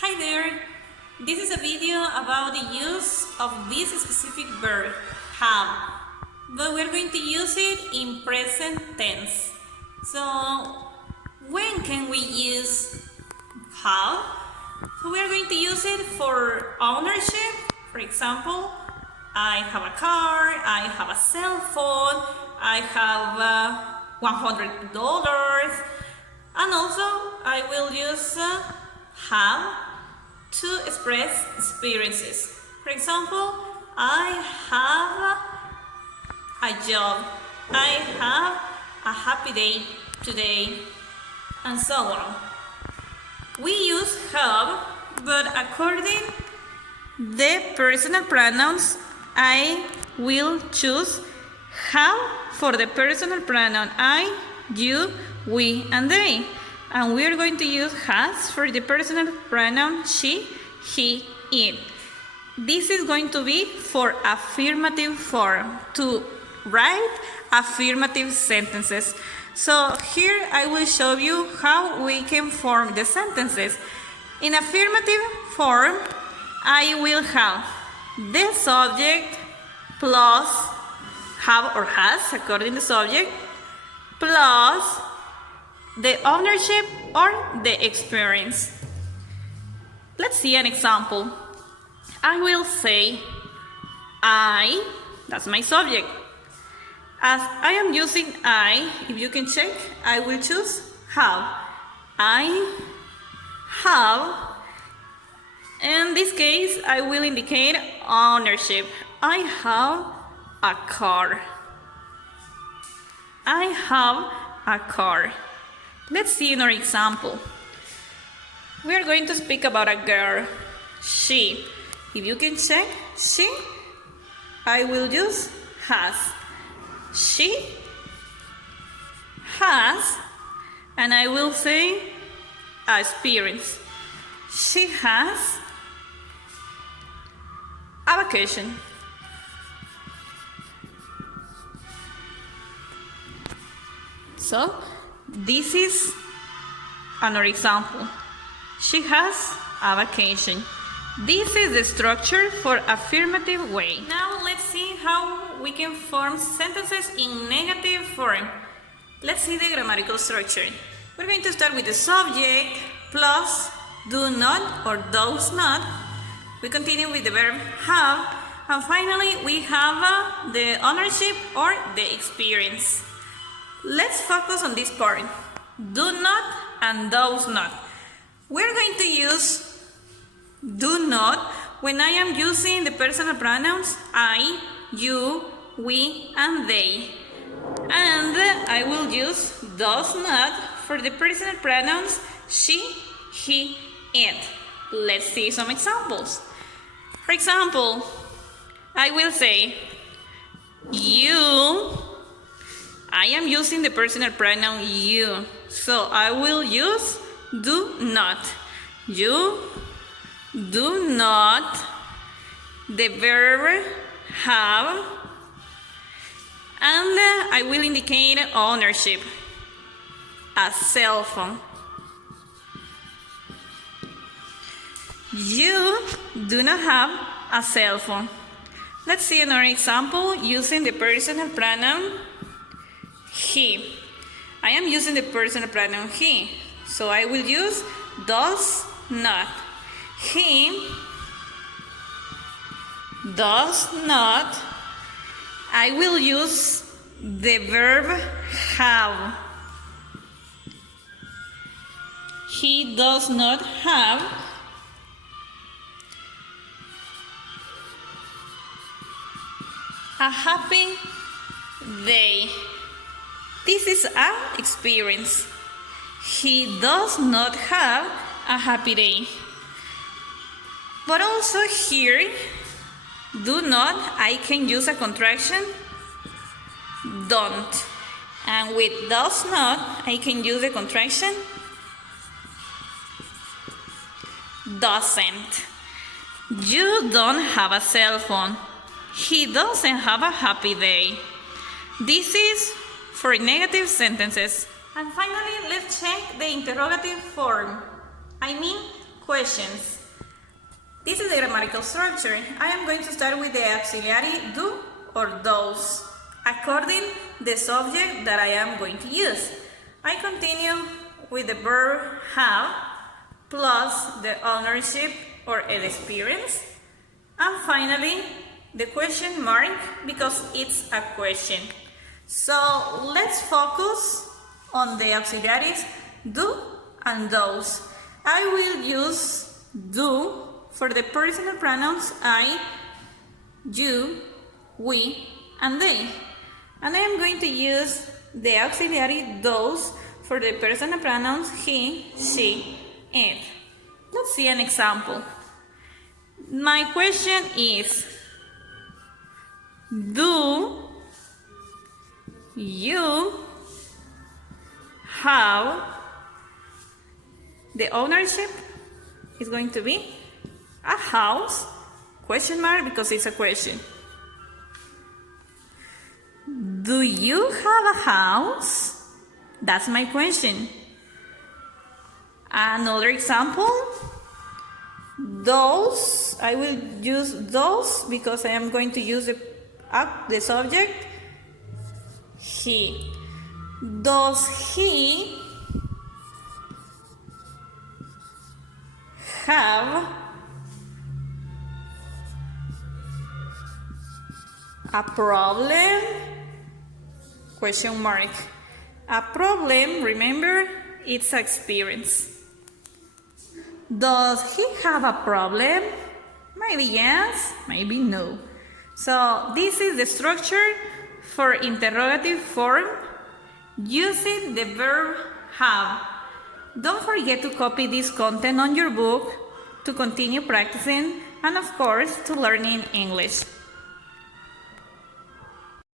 Hi there! This is a video about the use of this specific verb, have, but we're going to use it in present tense. So, when can we use have? So we are going to use it for ownership. For example, I have a car, I have a cell phone, I have $100, and also I will use have to express experiences. For example, I have a job, I have a happy day today, and so on. We use have, but according the personal pronouns, I will choose have for the personal pronoun I, you, we, and they. And we are going to use has for the personal pronoun she, he, it. This is going to be for affirmative form, to write affirmative sentences. So here I will show you how we can form the sentences. In affirmative form, I will have the subject plus have or has, according to the subject, plus the ownership or the experience. Let's see an example. I will say I, that's my subject. As I am using I, if you can check, I will choose have. I have. In this case, I will indicate ownership. I have a car. I have a car. Let's see another example. We are going to speak about a girl, she. If you can check, she, I will use has. She has, and I will say experience. She has a vacation. So, this is another example. She has a vacation. This is the structure for affirmative way. Now let's see how we can form sentences in negative form. Let's see the grammatical structure. We're going to start with the subject plus do not or does not. We continue with the verb have, and finally we have the ownership or the experience. Let's focus on this part. Do not and does not. We're going to use do not when I am using the personal pronouns I, you, we, and they. And I will use does not for the personal pronouns she, he, it. Let's see some examples. For example, I will say you. I am using the personal pronoun you, so I will use do not. You do not, the verb have, and I will indicate ownership, a cell phone. You do not have a cell phone. Let's see another example using the personal pronoun he. I am using the personal pronoun he, so I will use does not. He does not. I will use the verb have. He does not have a happy day. This is an experience. He does not have a happy day. But also here, do not, I can use a contraction, don't. And with does not, I can use a contraction, doesn't. You don't have a cell phone. He doesn't have a happy day. This is for negative sentences. And finally, let's check the interrogative form. I mean questions. This is the grammatical structure. I am going to start with the auxiliary do or does, according the subject that I am going to use. I continue with the verb have plus the ownership or el experience, and finally the question mark because it's a question. So let's focus on the auxiliaries do and does. I will use do for the personal pronouns I, you, we, and they. And I am going to use the auxiliary does for the personal pronouns he, she, it. Let's see an example. My question is, do you have, the ownership is going to be a house, question mark because it's a question. Do you have a house? That's my question. Another example, those, I will use those because I am going to use the subject, he. Does he have a problem? Question mark. A problem, remember, it's experience. Does he have a problem? Maybe yes, maybe no. So this is the structure for interrogative form using the verb have. Don't forget to copy this content on your book to continue practicing and of course to learning English.